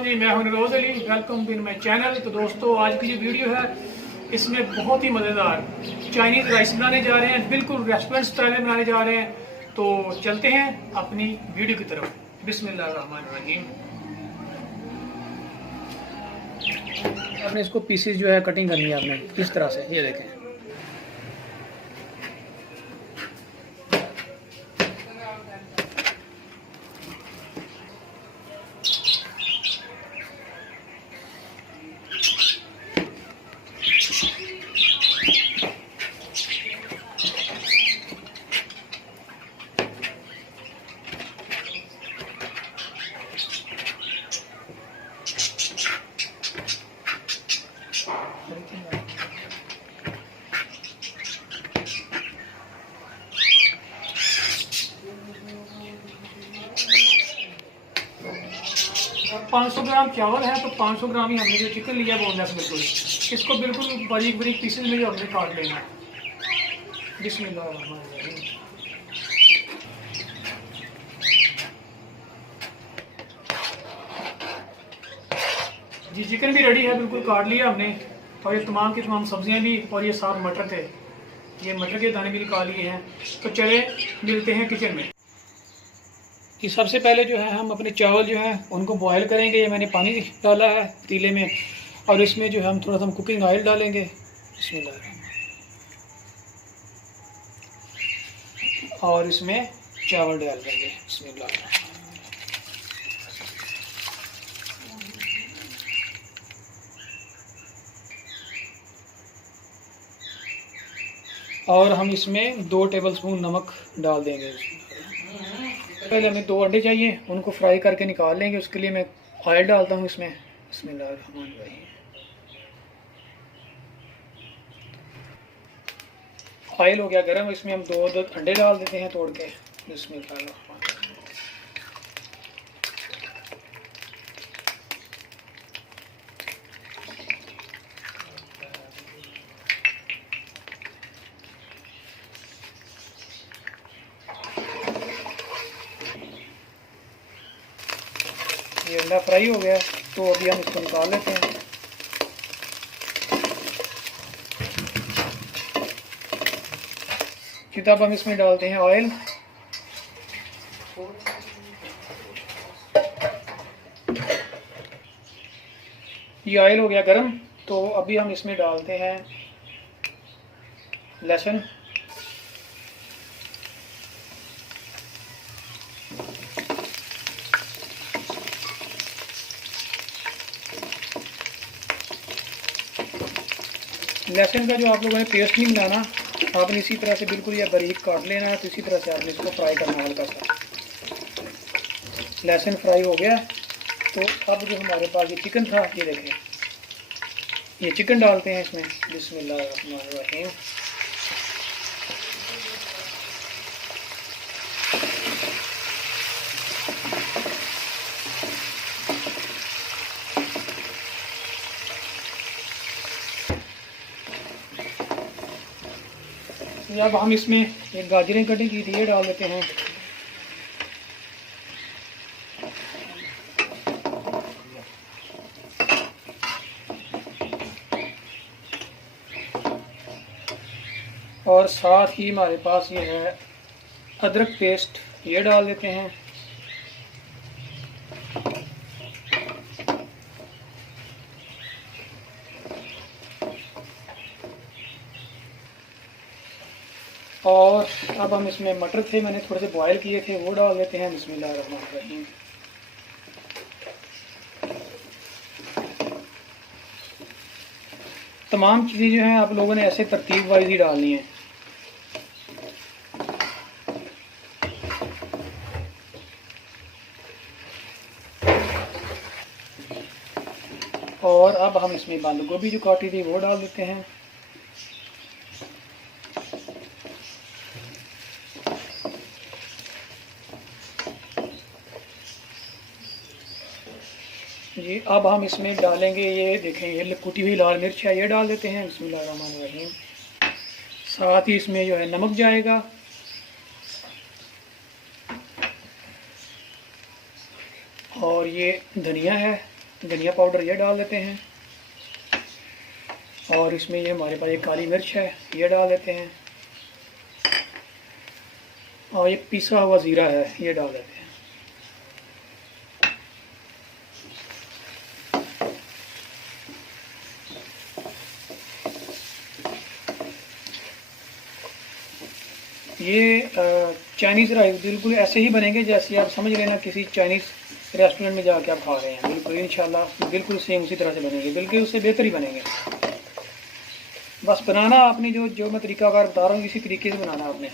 वालेकुम जी, मैं हूं Naroj Ali. Welcome to my channel. तो दोस्तों, आज की जो वीडियो है इसमें बहुत ही मज़ेदार चाइनीज़ राइस बनाने जा रहे हैं, बिल्कुल रेस्टोरेंट स्टाइल में बनाने जा रहे हैं। तो चलते हैं अपनी वीडियो की तरफ। बिस्मिल्लाहिर्रहमानिर्रहीम। आपने इसको पीसेस जो है कटिंग करनी है आपने इस तरह से, ये देखें। और 500 ग्राम चावल है, तो 500 ग्राम ही हमने जो चिकन लिया है बोनलेस, बिल्कुल इसको बिल्कुल बारीक बारीक पीसेस में जो हमने काट लेना है। बिस्मिल्लाहिर्रहमानिर्रहीम। जी, चिकन भी रेडी है, बिल्कुल काट लिया हमने। और ये तमाम की तमाम सब्जियां भी, और ये साथ मटर थे, ये मटर के दाने भी निकाल लिए हैं। तो चले मिलते हैं किचन में। कि सबसे पहले जो है हम अपने चावल जो है उनको बॉयल करेंगे। ये मैंने पानी डाला है पतीले में, और इसमें जो है हम थोड़ा सा कुकिंग ऑयल डालेंगे। बिस्मिल्लाह। और इसमें चावल डाल देंगे। बिस्मिल्लाह। और हम इसमें 2 टेबलस्पून नमक डाल देंगे। पहले हमें 2 अंडे चाहिए, उनको फ्राई करके निकाल लेंगे। उसके लिए मैं ऑयल डालता हूँ इसमें। बिस्मिल्लाहिर्रहमानिर्रहीम। ऑयल हो गया गर्म, इसमें हम 2 अंडे डाल देते हैं तोड़ के। बिस्मिल्लाहिर्रहमानिर्रहीम। ये अंडा फ्राई हो गया, तो अभी हम इसको निकाल लेते हैं। अब हम इसमें डालते हैं ऑयल। ये ऑयल हो गया गरम, तो अभी हम इसमें डालते हैं लहसुन। लहसुन का जो आप लोगों ने पेस्ट नहीं बनाना, आपने इसी तरह से बिल्कुल या बारीक काट लेना है। तो इसी तरह से आपने इसको फ्राई करना हल्का सा। लहसुन फ्राई हो गया, तो अब जो हमारे पास ये चिकन था, ये देखें, ये चिकन डालते हैं इसमें। बिस्मिल्लाहिर्रहमानिर्रहीम। अब हम इसमें एक गाजरें कटी की थी, ये डाल देते हैं। और साथ ही हमारे पास ये है अदरक पेस्ट, ये डाल देते हैं। और अब हम इसमें मटर थे, मैंने थोड़े से बॉयल किए थे, वो डाल देते हैं। बिस्मिल्लाहिर्रहमानिर्रहीम। तमाम चीज़ें जो हैं आप लोगों ने ऐसे तरतीब वाइज ही डालनी है। और अब हम इसमें बंद गोभी जो काटी थी वो डाल देते हैं। जी, अब हम इसमें डालेंगे, ये देखें, ये कुटी हुई लाल मिर्च है, ये डाल देते हैं। बिस्मिल्लाहिर्रहमानिर्रहीम। साथ ही इसमें जो है नमक जाएगा, और ये धनिया है, धनिया पाउडर ये डाल देते हैं, और इसमें ये हमारे पास एक काली मिर्च है ये डाल देते हैं, और ये पिसा हुआ ज़ीरा है ये डाल देते हैं। ये चाइनीज़ राइस बिल्कुल ऐसे ही बनेंगे जैसे आप समझ लेना किसी चाइनीज़ रेस्टोरेंट में जाके आप खा रहे हैं, बिल्कुल इंशाल्लाह बिल्कुल सेम उसी तरह से बनेंगे, बिल्कुल उससे बेहतर ही बनेंगे। बस बनाना आपने जो मैं तरीकाकार बता रहा हूँ इसी तरीके से बनाना आपने,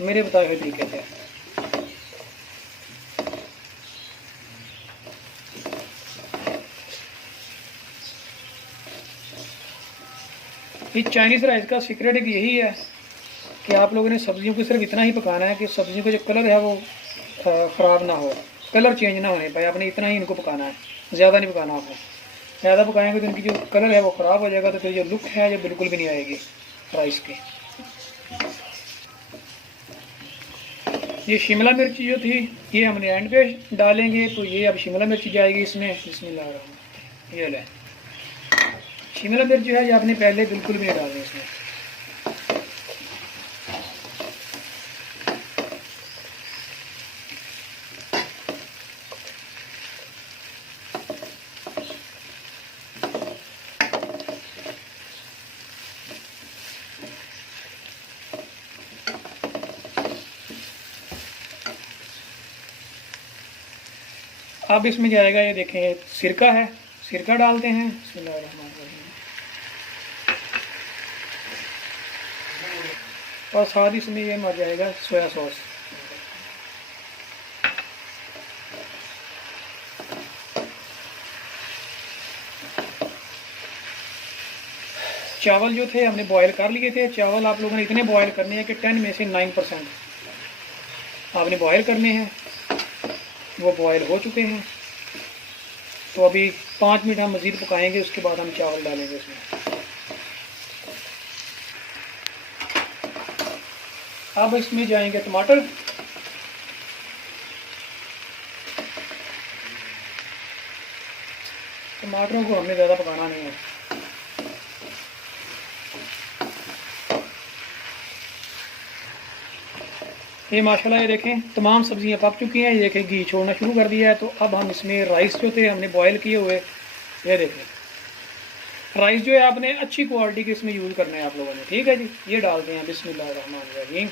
मेरे बताए हुए तरीके से। इस चाइनीज़ राइस का सीक्रेट एक यही है कि आप लोगों ने सब्जियों को सिर्फ इतना ही पकाना है कि सब्जियों का जो कलर है वो ख़राब ना हो, कलर चेंज ना होने पाए, आपने इतना ही इनको पकाना है, ज़्यादा नहीं पकाना आपको। ज़्यादा पकाएंगे तो इनकी जो कलर है वो ख़राब हो जाएगा, तो फिर जो लुक है ये बिल्कुल भी नहीं आएगी राइस की। ये शिमला मिर्च जो थी ये हमने एंड पे डालेंगे, तो ये अब शिमला मिर्च जाएगी इसमें। बिस्मिल्लाह, ये ले शिमला मिर्च जो है ये आपने पहले बिल्कुल भी नहीं डालनी इसमें। अब इसमें जाएगा ये देखें सिरका है, सिरका डालते हैं। और साथ इसमें ये मर जाएगा सोया सॉस। चावल जो थे हमने बॉयल कर लिए थे। चावल आप लोगों ने इतने बॉयल करने हैं कि 10 में से 9% आपने बॉयल करने हैं, वो बॉयल हो चुके हैं। तो अभी 5 मिनट हम मज़ीद पकाएंगे, उसके बाद हम चावल डालेंगे इसमें। अब इसमें जाएंगे टमाटर। टमाटरों को हमने ज़्यादा पकाना नहीं है। ये माशाल्लाह ये देखें तमाम सब्जियां पक चुकी हैं, ये देखें घी छोड़ना शुरू कर दिया है। तो अब हम इसमें राइस जो थे हमने बॉयल किए हुए, ये देखें राइस जो है आपने अच्छी क्वालिटी के इसमें यूज़ करना है आप लोगों ने, ठीक है जी। ये डालते हैं बिस्मिल्लाहिर्रहमानिर्रहीम।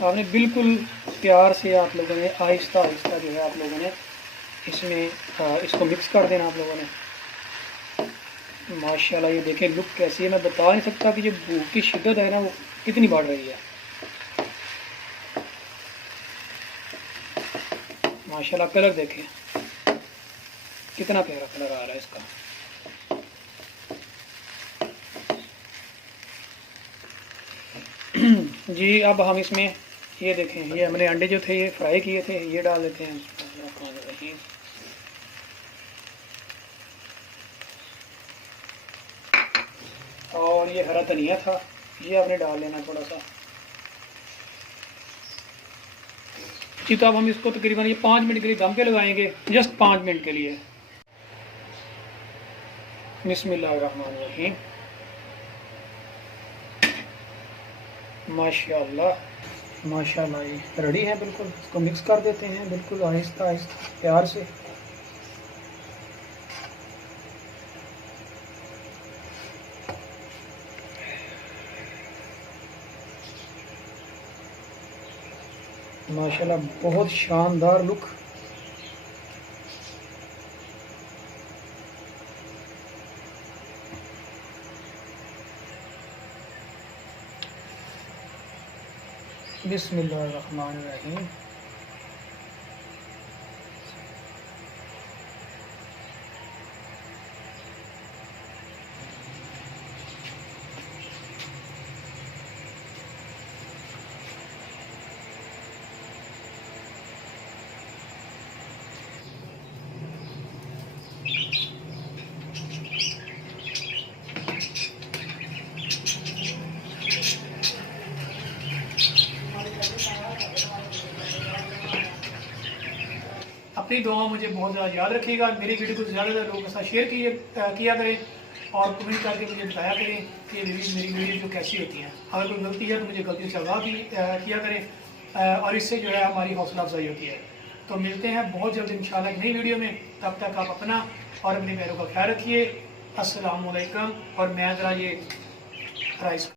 आपने बिल्कुल प्यार से आप लोगों ने आहिस्ता आहिस्ता जो है आप लोगों ने इसमें इसको मिक्स कर देना आप लोगों ने। माशाल्लाह ये देखें लुक कैसी है, मैं बता नहीं सकता कि जो भूख की शिद्दत है ना वो कितनी बढ़ रही है। माशाल्लाह कलर देखें कितना प्यारा कलर आ रहा है इसका। जी अब हम इसमें ये देखें ये हमने अंडे जो थे ये फ्राई किए थे ये डाल देते हैं। और ये हरा धनिया था ये आपने डाल लेना थोड़ा सा। जी तो अब हम इसको तकरीबन ये 5 मिनट के लिए दम पे लगाएंगे, जस्ट 5 मिनट के लिए। बिस्मिल्लाहिर्रहमानिर्रहीम। माशाल्लाह माशाल्लाह ये रेडी है बिल्कुल। इसको मिक्स कर देते हैं बिल्कुल आहिस्ता आहिस्ता प्यार से। माशाल्लाह बहुत शानदार लुक। बिस्मिल्लाहिर्रहमानिर्रहीम। अपनी दुआ मुझे बहुत ज़्यादा याद रखिएगा। मेरी वीडियो को ज़्यादा से ज़्यादा लोगों के साथ शेयर किया करें और कमेंट करके मुझे बताया करें कि मेरी वीडियो जो कैसी होती हैं। अगर कोई गलती है तो मुझे गलती से आगाह किया करें और इससे जो है हमारी हौसला अफजाई होती है। तो मिलते हैं बहुत जल्द इंशाल्लाह एक नई वीडियो में। तब तक आप अपना और अपने पैरों का ख्याल रखिए। अस्सलाम वालेकुम। और मैं ज़रा ये राइस